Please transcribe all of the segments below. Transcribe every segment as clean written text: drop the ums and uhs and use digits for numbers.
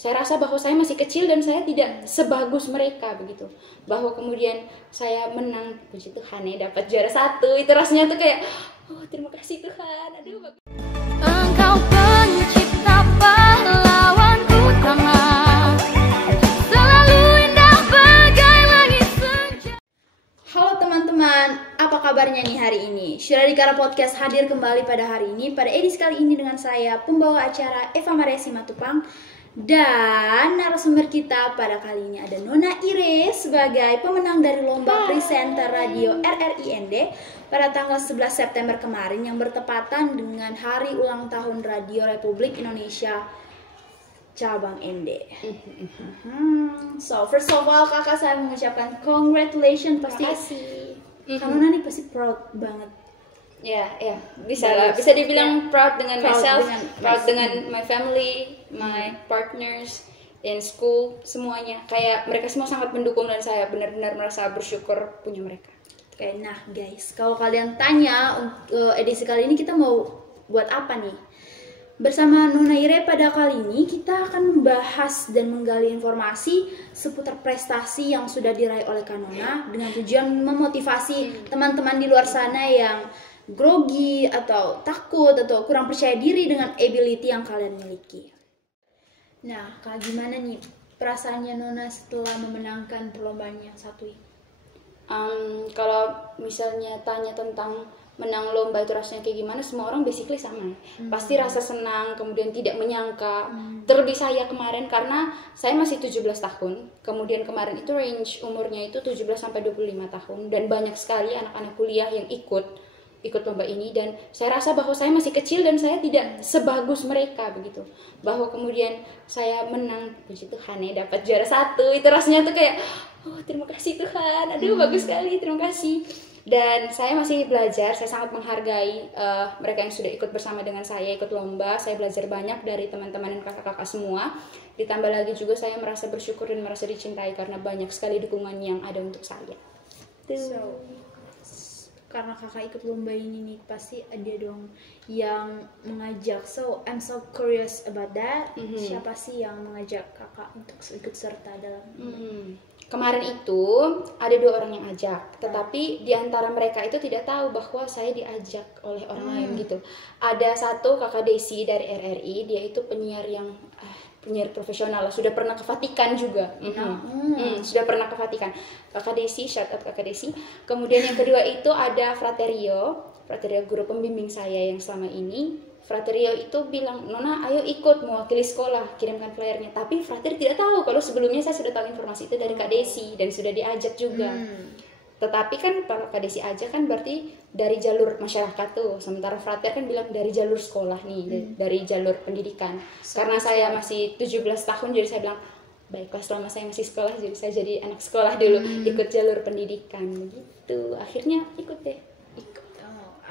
saya rasa bahwa saya masih kecil dan saya tidak sebagus mereka begitu. Bahwa kemudian saya menang, puji Tuhan ya, dapat juara 1, itu rasanya tuh kayak, oh terima kasih Tuhan, aduh bagus. Engkau pencipta pahlawanku utama, selalu indah bagai langit senja. Halo teman-teman, apa kabarnya nih hari ini? Syuradikara Podcast hadir kembali pada hari ini, pada edisi kali ini dengan saya, pembawa acara Eva Maria Simatupang. Dan narasumber kita pada kali ini ada Nona Ire sebagai pemenang dari lomba presenter radio RRIND pada tanggal 11 September kemarin yang bertepatan dengan hari ulang tahun Radio Republik Indonesia cabang ND. So first of all, kakak saya mengucapkan congratulations, pasti Kak Nona nih pasti proud banget. Ya, bisa lah. Bisa dibilang proud dengan myself, proud dengan my family, my partners in school, semuanya. Kayak mereka semua sangat mendukung dan saya benar-benar merasa bersyukur punya mereka. Oke, nah guys, kalau kalian tanya edisi kali ini kita mau buat apa nih? Bersama Nona Ire pada kali ini kita akan membahas dan menggali informasi seputar prestasi yang sudah diraih oleh Kak Nona dengan tujuan memotivasi teman-teman di luar sana yang grogi atau takut atau kurang percaya diri dengan ability yang kalian miliki. Nah, Kak, gimana nih perasaannya Nona setelah memenangkan perlombaan yang satu ini? Kalau misalnya tanya tentang menang lomba itu rasanya kayak gimana, semua orang basically sama. Pasti rasa senang, kemudian tidak menyangka. Terlebih saya kemarin karena saya masih 17 tahun. Kemudian kemarin itu range umurnya itu 17 sampai 25 tahun dan banyak sekali anak-anak kuliah yang ikut lomba ini, dan saya rasa bahwa saya masih kecil dan saya tidak sebagus mereka begitu. Bahwa kemudian saya menang, puji Tuhan ya, dapat juara 1, itu rasanya tuh kayak, oh terima kasih Tuhan, aduh bagus sekali, terima kasih. Dan saya masih belajar, saya sangat menghargai mereka yang sudah ikut bersama dengan saya ikut lomba. Saya belajar banyak dari teman-teman dan kakak-kakak semua. Ditambah lagi juga saya merasa bersyukur dan merasa dicintai karena banyak sekali dukungan yang ada untuk saya. So, karena kakak ikut lomba ini nih, pasti ada dong yang mengajak. So, I'm so curious about that. Siapa sih yang mengajak kakak untuk ikut serta dalam Kemarin itu ada 2 orang yang ajak, tetapi di antara mereka itu tidak tahu bahwa saya diajak oleh orang lain gitu. Ada satu kakak Desi dari RRI, dia itu penyiar yang penyiar profesional, sudah pernah ke Vatikan juga. Sudah pernah ke Vatikan. Kakak Desi, shout out Kakak Desi. Kemudian yang kedua itu ada Fraterio guru pembimbing saya yang selama ini. Fraterio itu bilang, Nona ayo ikut mewakili sekolah, kirimkan flyernya. Tapi Frater tidak tahu kalau sebelumnya saya sudah tahu informasi itu dari Kak Desi dan sudah diajak juga. Tetapi kan kalau Kak Desi ajak kan berarti dari jalur masyarakat tuh. Sementara Frater kan bilang dari jalur sekolah nih, dari jalur pendidikan. Karena saya masih 17 tahun jadi saya bilang, baiklah selama saya masih sekolah jadi saya jadi anak sekolah dulu, ikut jalur pendidikan begitu. Akhirnya ikut deh.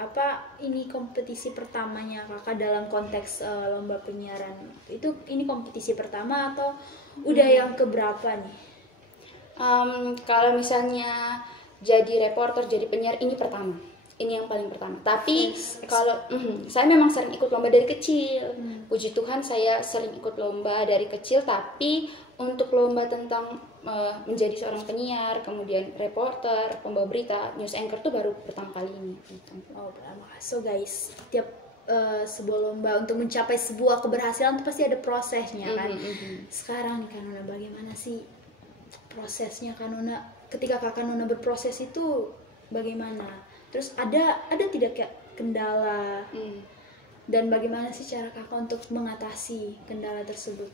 Apa ini kompetisi pertamanya kakak dalam konteks lomba penyiaran? Ini kompetisi pertama atau udah yang keberapa nih? Kalau misalnya jadi reporter, jadi penyiar, ini pertama. Ini yang paling pertama. Tapi kalau saya memang sering ikut lomba dari kecil. Puji Tuhan saya sering ikut lomba dari kecil, tapi untuk lomba tentang menjadi seorang penyiar, kemudian reporter, pembawa berita, news anchor tuh baru pertama kali ini. Oh, pertama. So guys, tiap sebuah lomba untuk mencapai sebuah keberhasilan itu pasti ada prosesnya kan. Sekarang nih Kak Nona, bagaimana sih prosesnya Kak Nona? Ketika Kak Nona berproses itu bagaimana? Terus ada tidak kayak kendala? Dan bagaimana sih cara kakak untuk mengatasi kendala tersebut?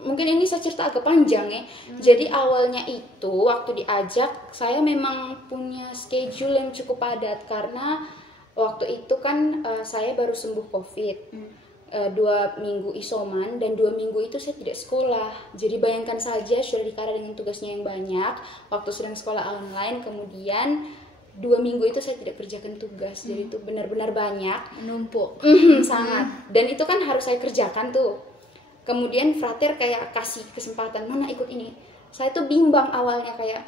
Mungkin ini saya cerita agak panjang ya. Jadi awalnya itu waktu diajak saya memang punya schedule yang cukup padat karena waktu itu kan saya baru sembuh COVID. 2 minggu isoman dan 2 minggu itu saya tidak sekolah. Jadi bayangkan saja Syuradikara dengan tugasnya yang banyak, waktu sedang sekolah online, kemudian 2 minggu itu saya tidak kerjakan tugas. Jadi itu benar-benar banyak, numpuk. Sangat. Dan itu kan harus saya kerjakan tuh. Kemudian Frater kayak kasih kesempatan, mana ikut ini. Saya tuh bimbang awalnya kayak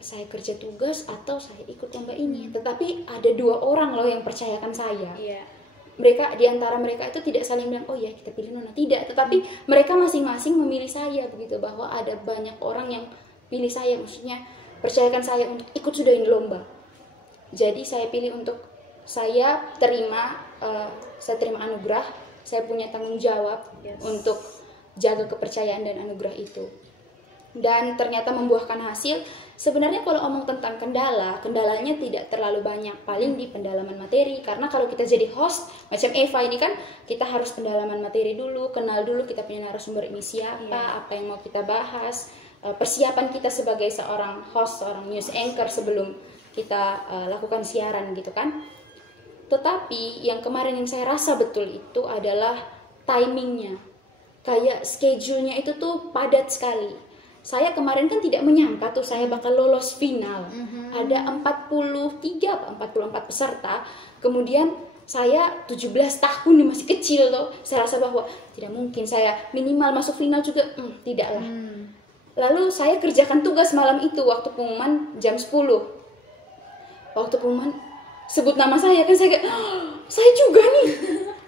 saya kerja tugas atau saya ikut lomba ini. Tetapi ada 2 orang loh yang percayakan saya. mereka di antara mereka itu tidak saling bilang oh ya kita pilih Nona, tidak, tetapi mereka masing-masing memilih saya begitu, bahwa ada banyak orang yang pilih saya, maksudnya percayakan saya untuk ikut sudah ini lomba. Jadi saya pilih untuk saya terima anugerah, saya punya tanggung jawab untuk jaga kepercayaan dan anugerah itu. Dan ternyata membuahkan hasil. Sebenarnya kalau omong tentang kendalanya tidak terlalu banyak, paling di pendalaman materi. Karena kalau kita jadi host, macam Eva ini kan, kita harus pendalaman materi dulu, kenal dulu kita punya narasumber ini siapa, apa yang mau kita bahas, persiapan kita sebagai seorang host, seorang news anchor sebelum kita lakukan siaran gitu kan. Tetapi yang kemarin yang saya rasa betul itu adalah timingnya. Kayak schedule-nya itu tuh padat sekali. Saya kemarin kan tidak menyangka tuh saya bakal lolos final. Ada 43 atau 44 peserta. Kemudian saya 17 tahun nih, masih kecil tuh. Saya rasa bahwa tidak mungkin saya minimal masuk final juga. Tidaklah. Lalu saya kerjakan tugas malam itu waktu pengumuman jam 10. Waktu pengumuman sebut nama saya kan, saya kayak saya juga nih.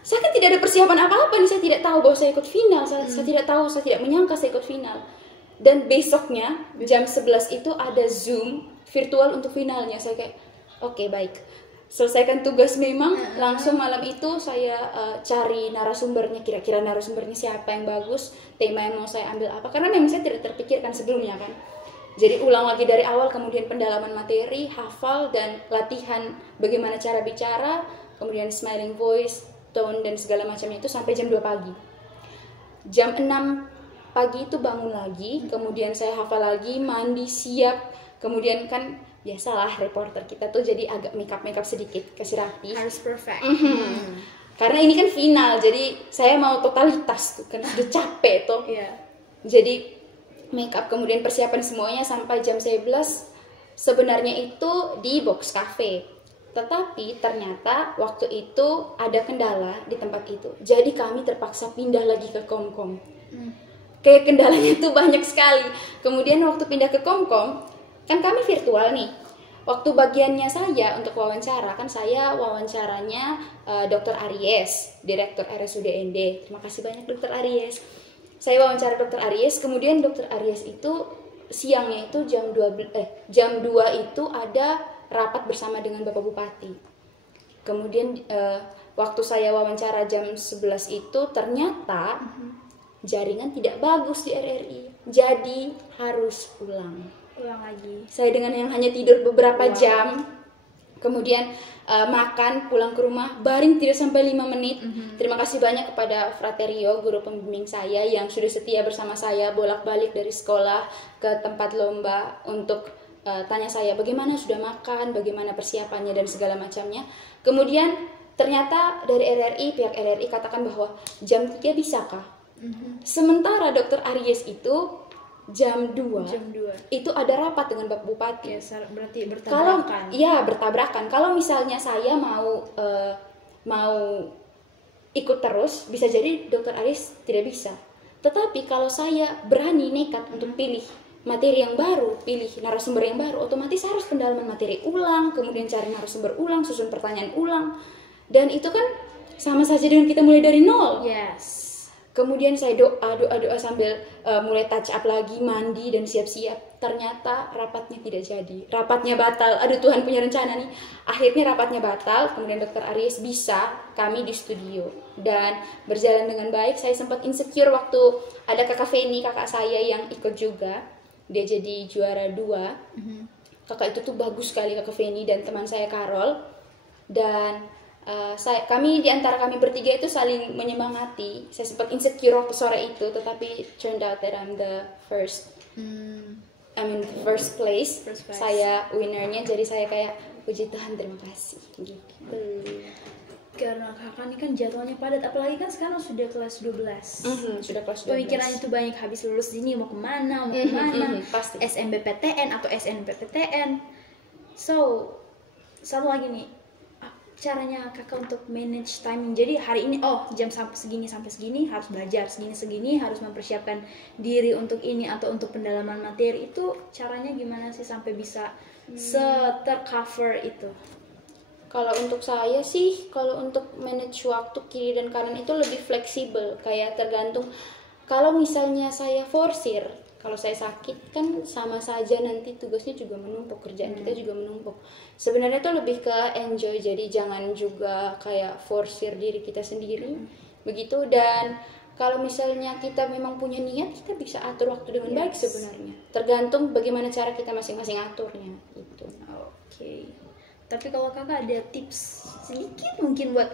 Saya kan tidak ada persiapan apa-apa nih. Saya tidak tahu bahwa saya ikut final. Saya tidak tahu, saya tidak menyangka saya ikut final. Dan besoknya jam 11 itu ada Zoom virtual untuk finalnya. Saya kayak oke, baik, selesaikan tugas memang. Langsung malam itu saya cari narasumbernya, kira-kira narasumbernya siapa yang bagus, tema yang mau saya ambil apa, karena memang saya tidak terpikirkan sebelumnya kan. Jadi ulang lagi dari awal, kemudian pendalaman materi, hafal, dan latihan bagaimana cara bicara, kemudian smiling voice, tone, dan segala macamnya itu sampai jam 2 pagi. Jam 6 pagi itu bangun lagi, kemudian saya hafal lagi, mandi, siap, kemudian kan biasalah reporter kita tuh jadi agak makeup sedikit, kasih rapi. Harus perfect. Karena ini kan final, jadi saya mau totalitas tuh, karena udah capek tuh. Jadi makeup, kemudian persiapan semuanya sampai jam 11. Sebenarnya itu di Box Cafe, tetapi ternyata waktu itu ada kendala di tempat itu, jadi kami terpaksa pindah lagi ke Komkom. Kayak kendalanya tuh banyak sekali. Kemudian waktu pindah ke Komkom, kan kami virtual nih. Waktu bagiannya saya untuk wawancara, kan saya wawancaranya Dr. Aries, Direktur RSUD ND. Terima kasih banyak Dr. Aries. Saya wawancara Dr. Aries, kemudian Dr. Aries itu siangnya itu jam 2 itu ada rapat bersama dengan Bapak Bupati. Kemudian waktu saya wawancara jam 11 itu ternyata jaringan tidak bagus di RRI, jadi harus ulang lagi. Saya dengan yang hanya tidur beberapa jam, kemudian makan, pulang ke rumah, baring tidak sampai 5 menit. Terima kasih banyak kepada Fraterio, guru pembimbing saya yang sudah setia bersama saya bolak-balik dari sekolah ke tempat lomba untuk tanya saya bagaimana sudah makan, bagaimana persiapannya dan segala macamnya. Kemudian ternyata dari RRI, pihak RRI katakan bahwa jam 3 bisakah? Sementara Dr. Aries itu jam 2 itu ada rapat dengan Bapak Bupati. Berarti bertabrakan. Bertabrakan. Kalau misalnya saya mau ikut terus, bisa jadi Dr. Aries tidak bisa. Tetapi kalau saya berani nekat untuk pilih materi yang baru, pilih narasumber yang baru, otomatis harus pendalaman materi ulang, kemudian cari narasumber ulang, susun pertanyaan ulang. Dan itu kan sama saja dengan kita mulai dari nol. Kemudian saya doa sambil mulai touch up lagi, mandi dan siap-siap. Ternyata rapatnya tidak jadi. Rapatnya batal. Aduh, Tuhan punya rencana nih. Akhirnya rapatnya batal. Kemudian Dr. Aries bisa, kami di studio. Dan berjalan dengan baik. Saya sempat insecure waktu ada kakak Feni, kakak saya yang ikut juga. Dia jadi juara 2. Kakak itu tuh bagus sekali, kakak Feni dan teman saya Carol. Dan kami di antara kami bertiga itu saling menyemangati. Saya sempat insecure waktu sore itu, tetapi turned out that I'm the first place. Saya winnernya, jadi saya kayak puji Tuhan, terima kasih gitu. Karena kakak ini kan jadwalnya padat, apalagi kan sekarang sudah kelas 12. Sudah kelas 12. Pemikirannya itu banyak, habis lulus sini mau kemana, pasti. SNBPTN atau SNPTN. So, satu lagi nih, caranya kakak untuk manage timing. Jadi hari ini jam sampai segini harus belajar, segini harus mempersiapkan diri untuk ini atau untuk pendalaman materi. Itu caranya gimana sih sampai bisa tercover itu? Kalau untuk saya sih, kalau untuk manage waktu kiri dan kanan itu lebih fleksibel, kayak tergantung. Kalau misalnya saya forsir, kalau saya sakit kan sama saja nanti tugasnya juga menumpuk, kerjaan kita juga menumpuk. Sebenarnya itu lebih ke enjoy, jadi jangan juga kayak forsir diri kita sendiri, begitu. Dan kalau misalnya kita memang punya niat, kita bisa atur waktu dengan baik sebenarnya. Tergantung bagaimana cara kita masing-masing aturnya, itu. Oke. Tapi kalau kakak ada tips sedikit mungkin buat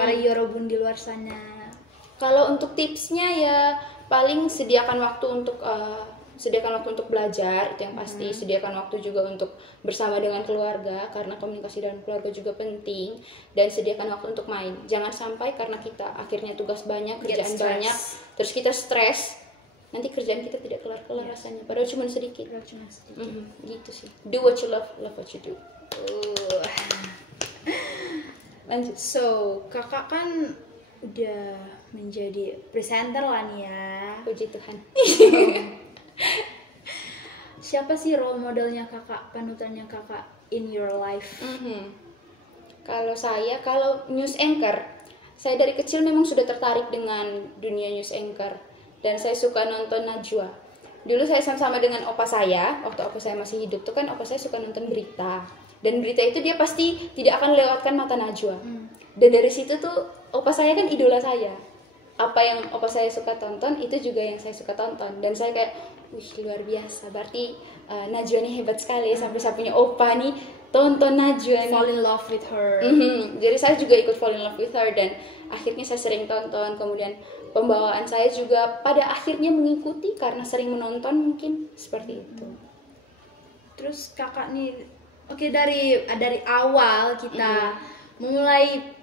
para Yorobun di luar sana. Kalau untuk tipsnya ya paling sediakan waktu untuk belajar, itu yang pasti. Sediakan waktu juga untuk bersama dengan keluarga, karena komunikasi dengan keluarga juga penting. Dan sediakan waktu untuk main. Jangan sampai karena kita akhirnya tugas banyak, kerjaan banyak, terus kita stres, nanti kerjaan kita tidak kelar-kelar rasanya. Padahal cuma sedikit. Gitu sih. Do what you love, love what you do. Lanjut. So, kakak kan udah menjadi presenter lah nih ya. Puji Tuhan. Siapa sih role modelnya kakak, panutannya kakak in your life? Kalau news anchor, saya dari kecil memang sudah tertarik dengan dunia news anchor, dan saya suka nonton Najwa. Dulu saya sama-sama dengan opa saya, waktu opa saya masih hidup tuh kan opa saya suka nonton berita, dan berita itu dia pasti tidak akan lewatkan mata Najwa. Dan dari situ tuh opa saya kan idola saya. Apa yang opa saya suka tonton itu juga yang saya suka tonton, dan saya kayak wih luar biasa, berarti Najwa nih hebat sekali, sampai saya punya opa nih tonton Najwa nih. Fall in love with her. Jadi saya juga ikut fall in love with her, dan akhirnya saya sering tonton. Kemudian pembawaan saya juga pada akhirnya mengikuti karena sering menonton, mungkin seperti itu. Terus kakak nih, oke, dari awal kita memulai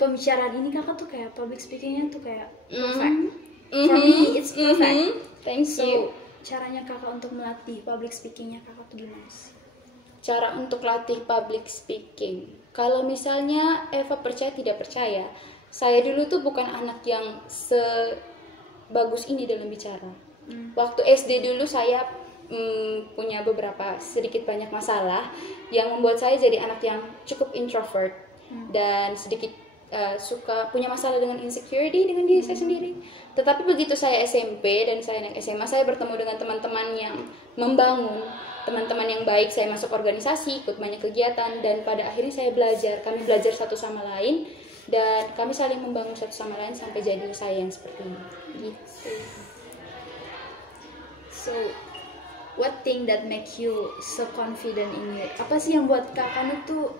pembicaraan ini, kakak tuh kayak public speakingnya tuh kayak perfect. For me it's perfect. Thank you. So caranya kakak untuk melatih public speakingnya kakak tuh gimana sih? Cara untuk latih public speaking, kalau misalnya Eva percaya tidak percaya, saya dulu tuh bukan anak yang sebagus ini dalam bicara. Waktu SD dulu saya punya beberapa sedikit banyak masalah yang membuat saya jadi anak yang cukup introvert dan sedikit suka punya masalah dengan insecurity dengan diri saya sendiri. Tetapi begitu saya SMP dan saya naik SMA, saya bertemu dengan teman-teman yang membangun, teman-teman yang baik. Saya masuk organisasi, ikut banyak kegiatan, dan pada akhirnya saya belajar. Kami belajar satu sama lain, dan kami saling membangun satu sama lain sampai jadi saya yang seperti ini. Gitu. So, what thing that make you so confident in it? Apa sih yang buat kakak itu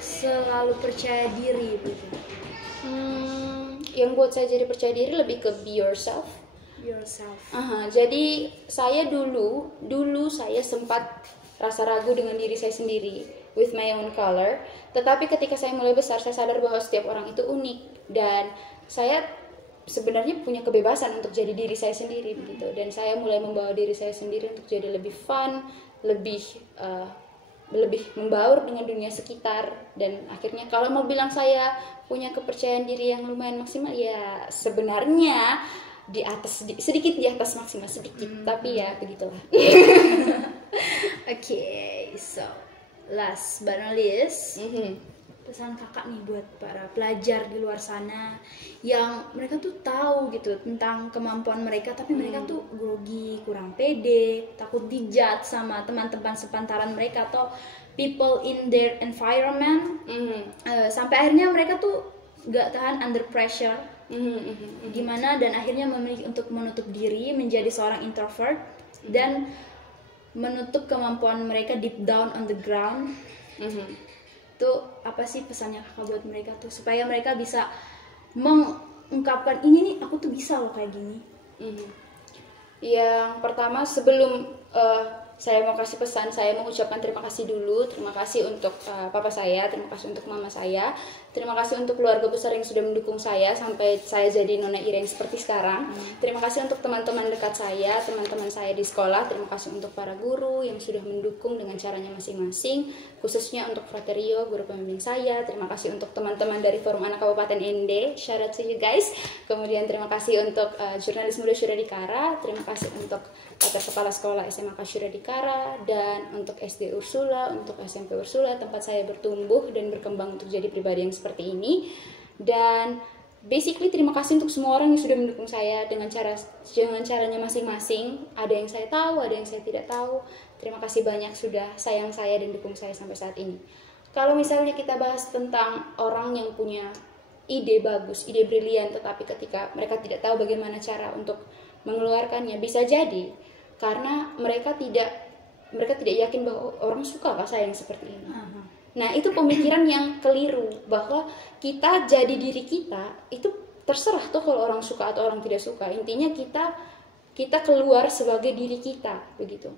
selalu percaya diri gitu? Yang buat saya jadi percaya diri lebih ke be yourself. Jadi saya dulu saya sempat rasa ragu dengan diri saya sendiri, with my own color. Tetapi ketika saya mulai besar, saya sadar bahwa setiap orang itu unik, dan saya sebenarnya punya kebebasan untuk jadi diri saya sendiri begitu. Dan saya mulai membawa diri saya sendiri untuk jadi lebih fun, lebih membaur dengan dunia sekitar. Dan akhirnya kalau mau bilang saya punya kepercayaan diri yang lumayan maksimal, ya sebenarnya di atas, sedikit di atas maksimal sedikit, tapi ya begitulah. Okay, so last but not least, pesan kakak nih buat para pelajar di luar sana yang mereka tuh tahu gitu tentang kemampuan mereka, tapi mereka tuh grogi, kurang pede, takut dijudge sama teman-teman sepantaran mereka atau people in their environment, sampai akhirnya mereka tuh gak tahan under pressure, gimana, dan akhirnya memilih untuk menutup diri menjadi seorang introvert dan menutup kemampuan mereka deep down on the ground. Tuh apa sih pesannya kakak buat mereka tuh supaya mereka bisa mengungkapkan ini nih, aku tuh bisa loh kayak gini. Yang pertama, sebelum saya mau kasih pesan, saya mengucapkan terima kasih dulu. Terima kasih untuk papa saya, terima kasih untuk mama saya, Terima kasih untuk keluarga besar yang sudah mendukung saya sampai saya jadi Nona Ira yang seperti sekarang. Terima kasih untuk teman-teman dekat saya, teman-teman saya di sekolah. Terima kasih untuk para guru yang sudah mendukung dengan caranya masing-masing, khususnya untuk Fraterio, guru pembimbing saya. Terima kasih untuk teman-teman dari Forum Anak Kabupaten ND. Shout out to you guys. Kemudian terima kasih untuk jurnalis muda Syura Dikara. Terima kasih untuk kepala sekolah SMA Syura Dikara, dan untuk SD Ursula, untuk SMP Ursula, tempat saya bertumbuh dan berkembang untuk jadi pribadi yang seperti ini. Dan basically terima kasih untuk semua orang yang sudah mendukung saya dengan caranya masing-masing. Ada yang saya tahu, ada yang saya tidak tahu. Terima kasih banyak sudah sayang saya dan dukung saya sampai saat ini. Kalau misalnya kita bahas tentang orang yang punya ide bagus, ide brilian, tetapi ketika mereka tidak tahu bagaimana cara untuk mengeluarkannya, bisa jadi karena mereka tidak yakin bahwa orang suka kah saya yang seperti ini. Nah, itu pemikiran yang keliru, bahwa kita jadi diri kita itu terserah tuh kalau orang suka atau orang tidak suka. Intinya kita keluar sebagai diri kita, begitu.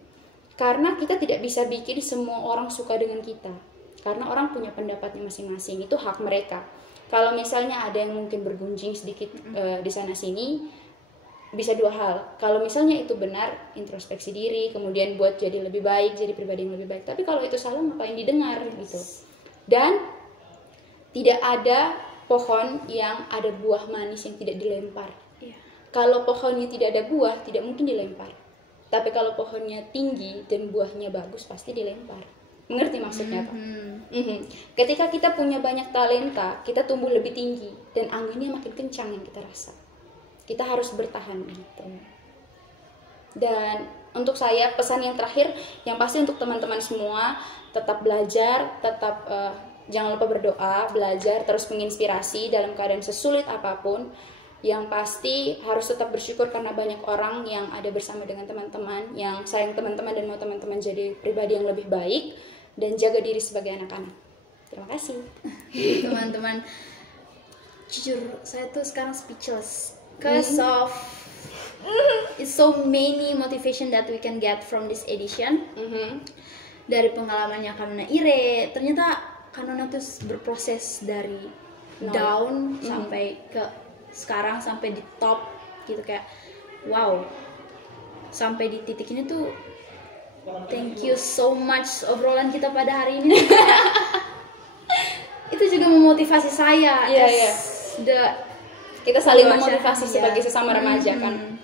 Karena kita tidak bisa bikin semua orang suka dengan kita. Karena orang punya pendapatnya masing-masing, itu hak mereka. Kalau misalnya ada yang mungkin bergunjing sedikit di sana sini, bisa dua hal. Kalau misalnya itu benar, introspeksi diri, kemudian buat jadi lebih baik, jadi pribadi yang lebih baik. Tapi kalau itu salah, ngapain didengar gitu. Dan tidak ada pohon yang ada buah manis yang tidak dilempar. Kalau pohonnya tidak ada buah, tidak mungkin dilempar. Tapi kalau pohonnya tinggi dan buahnya bagus, pasti dilempar. Mengerti maksudnya, Pak? Ketika kita punya banyak talenta, kita tumbuh lebih tinggi dan anginnya makin kencang yang kita rasa. Kita harus bertahan gitu. Dan untuk saya, pesan yang terakhir yang pasti untuk teman-teman semua, tetap belajar, tetap jangan lupa berdoa, belajar, terus menginspirasi dalam keadaan sesulit apapun. Yang pasti harus tetap bersyukur karena banyak orang yang ada bersama dengan teman-teman, yang sayang teman-teman dan mau teman-teman jadi pribadi yang lebih baik, dan jaga diri sebagai anak-anak. Terima kasih. Teman-teman, jujur saya tuh sekarang speechless because of it's so many motivation that we can get from this edition. Dari pengalamannya Kanona Ire, ternyata Kanona tuh berproses dari down sampai ke sekarang, sampai di top gitu, kayak wow, sampai di titik ini tuh. Thank you so much obrolan kita pada hari ini. Itu juga memotivasi saya. Kita saling memotivasi sebagai sesama remaja kan.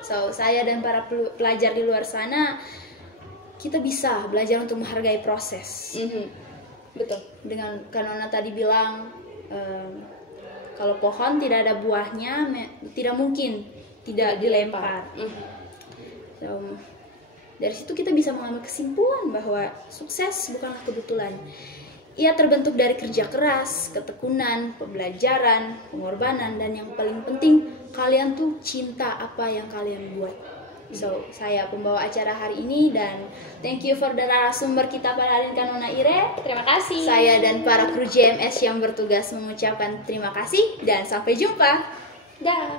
So, saya dan para pelajar di luar sana, kita bisa belajar untuk menghargai proses. Betul. Dengan Kanona tadi bilang, kalau pohon tidak ada buahnya, tidak mungkin tidak dilempar. So, dari situ kita bisa mengambil kesimpulan bahwa sukses bukanlah kebetulan. Ia terbentuk dari kerja keras, ketekunan, pembelajaran, pengorbanan, dan yang paling penting, kalian tuh cinta apa yang kalian buat. So, saya pembawa acara hari ini, dan thank you for the narasumber kita pada hari ini, Kanona Ire. Terima kasih. Saya dan para kru JMS yang bertugas mengucapkan terima kasih, dan sampai jumpa. Dah.